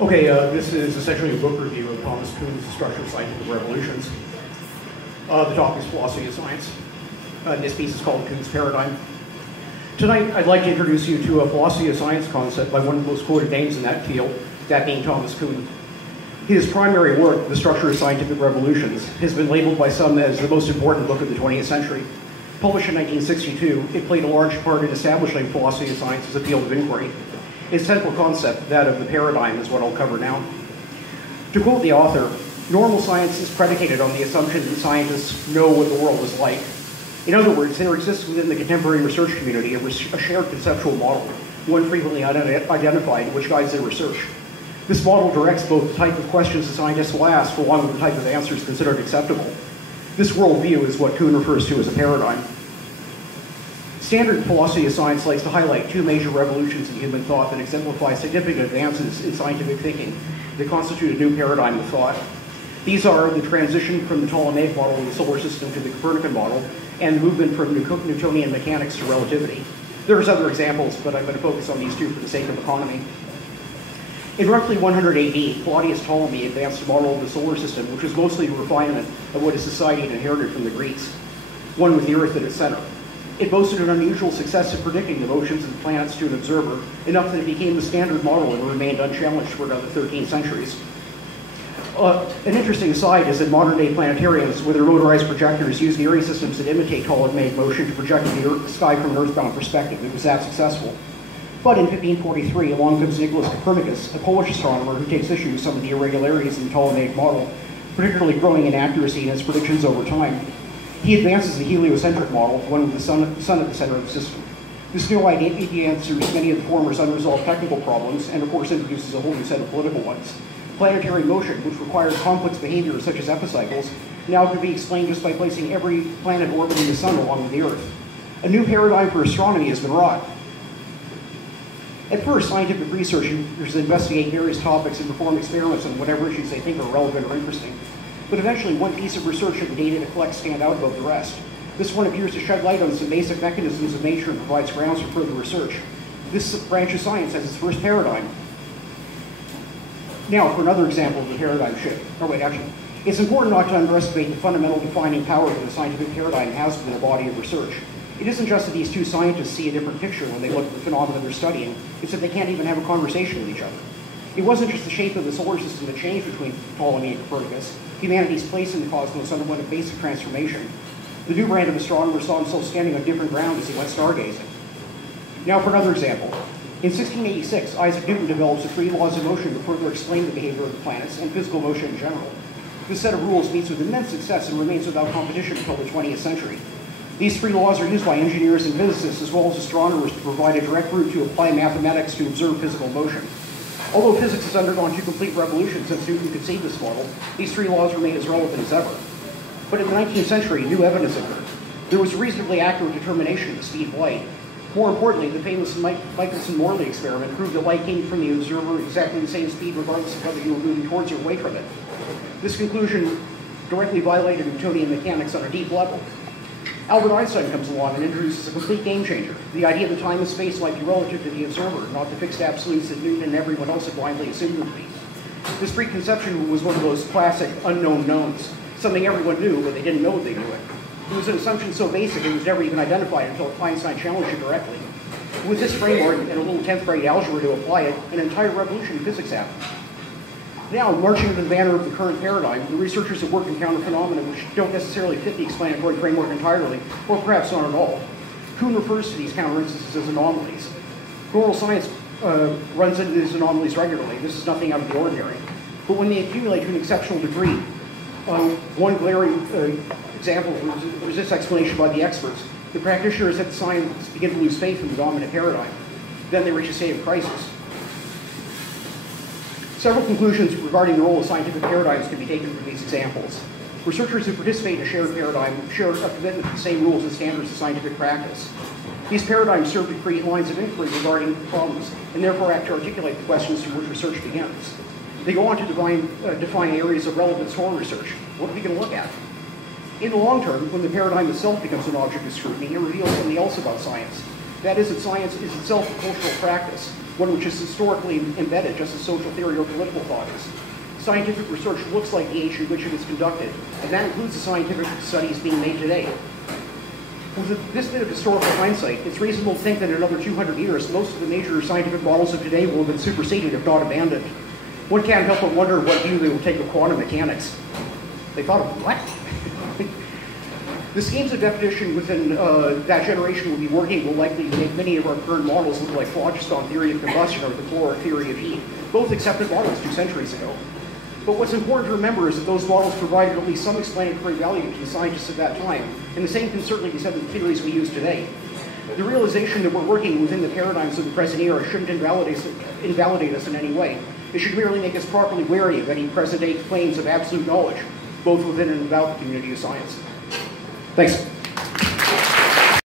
Okay, this is essentially a book review of Thomas Kuhn's The Structure of Scientific Revolutions. The topic is philosophy of science. This piece is called Kuhn's Paradigm. Tonight, I'd like to introduce you to a philosophy of science concept by one of the most quoted names in that field, that being Thomas Kuhn. His primary work, The Structure of Scientific Revolutions, has been labeled by some as the most important book of the 20th century. Published in 1962, it played a large part in establishing philosophy of science as a field of inquiry. Its central concept, that of the paradigm, is what I'll cover now. To quote the author, normal science is predicated on the assumption that scientists know what the world is like. In other words, there exists within the contemporary research community a shared conceptual model, one frequently identified, which guides their research. This model directs both the type of questions the scientists will ask, along with the type of answers considered acceptable. This worldview is what Kuhn refers to as a paradigm. Standard philosophy of science likes to highlight two major revolutions in human thought that exemplify significant advances in scientific thinking that constitute a new paradigm of thought. These are the transition from the Ptolemaic model of the solar system to the Copernican model, and the movement from Newtonian mechanics to relativity. There's other examples, but I'm going to focus on these two for the sake of economy. In roughly 100 AD, Claudius Ptolemy advanced a model of the solar system, which was mostly a refinement of what his society had inherited from the Greeks, one with the Earth at its center. It boasted an unusual success in predicting the motions of the planets to an observer, enough that it became the standard model and remained unchallenged for another 13 centuries. An interesting aside is that modern-day planetariums, with their motorized projectors, use gearing systems that imitate Ptolemaic motion to project the sky from an earthbound perspective. It was that successful. But in 1543, along comes Nicholas Copernicus, a Polish astronomer who takes issue with some of the irregularities in the Ptolemaic model, particularly growing inaccuracy in its predictions over time. He advances the heliocentric model, one with the sun at the center of the system. This new idea answers many of the former's unresolved technical problems, and of course introduces a whole new set of political ones. Planetary motion, which requires complex behavior such as epicycles, now can be explained just by placing every planet orbiting the sun along with the Earth. A new paradigm for astronomy has been wrought. At first, scientific researchers investigate various topics and perform experiments on whatever issues they think are relevant or interesting. But eventually, one piece of research and the data to collect stand out above the rest. This one appears to shed light on some basic mechanisms of nature and provides grounds for further research. This branch of science has its first paradigm. Now, for another example of the paradigm shift. It's important not to underestimate the fundamental defining power that the scientific paradigm has within a body of research. It isn't just that these two scientists see a different picture when they look at the phenomena they're studying, it's that they can't even have a conversation with each other. It wasn't just the shape of the solar system that changed between Ptolemy and Copernicus. Humanity's place in the cosmos underwent a basic transformation. The new brand of astronomer saw himself standing on different ground as he went stargazing. Now for another example. In 1686, Isaac Newton develops the three laws of motion to further explain the behavior of the planets and physical motion in general. This set of rules meets with immense success and remains without competition until the 20th century. These three laws are used by engineers and physicists as well as astronomers to provide a direct route to apply mathematics to observe physical motion. Although physics has undergone two complete revolutions since Newton conceived this model, these three laws remain as relevant as ever. But in the 19th century, new evidence occurred. There was a reasonably accurate determination of the speed of light. More importantly, the famous Michelson-Morley experiment proved that light came from the observer at exactly the same speed regardless of whether you were moving towards or away from it. This conclusion directly violated Newtonian mechanics on a deep level. Albert Einstein comes along and introduces a complete game changer. The idea that time and space might be relative to the observer, not the fixed absolutes that Newton and everyone else had blindly assumed would be. This preconception was one of those classic unknown knowns, something everyone knew, but they didn't know they knew it. It was an assumption so basic it was never even identified until Einstein challenged it directly. With this framework and a little 10th grade algebra to apply it, an entire revolution in physics happened. Now, marching to the banner of the current paradigm, the researchers at work encounter phenomena which don't necessarily fit the explanatory framework entirely, or perhaps not at all. Kuhn refers to these counter-instances as anomalies. Normal science runs into these anomalies regularly. This is nothing out of the ordinary. But when they accumulate to an exceptional degree, one glaring example was this explanation by the experts. The practitioners at the science begin to lose faith in the dominant paradigm. Then they reach a state of crisis. Several conclusions regarding the role of scientific paradigms can be taken from these examples. Researchers who participate in a shared paradigm share a commitment to the same rules and standards of scientific practice. These paradigms serve to create lines of inquiry regarding problems, and therefore act to articulate the questions from which research begins. They go on to define areas of relevance for research. What are we going to look at? In the long term, when the paradigm itself becomes an object of scrutiny, it reveals something else about science. That is that science is itself a cultural practice, one which is historically embedded, just as social theory or political thought is. Scientific research looks like the age in which it is conducted, and that includes the scientific studies being made today. With this bit of historical hindsight, it's reasonable to think that in another 200 years, most of the major scientific models of today will have been superseded, if not abandoned. One can't help but wonder what view they will take of quantum mechanics. They thought of what? The schemes of definition within that generation will be working will likely make many of our current models look like phlogiston theory of combustion or the caloric theory of heat, both accepted models 2 centuries ago. But what's important to remember is that those models provided at least some explanatory value to the scientists of that time, and the same can certainly be said of the theories we use today. The realization that we're working within the paradigms of the present era shouldn't invalidate us in any way. It should merely make us properly wary of any present-day claims of absolute knowledge, both within and without the community of science. Thanks.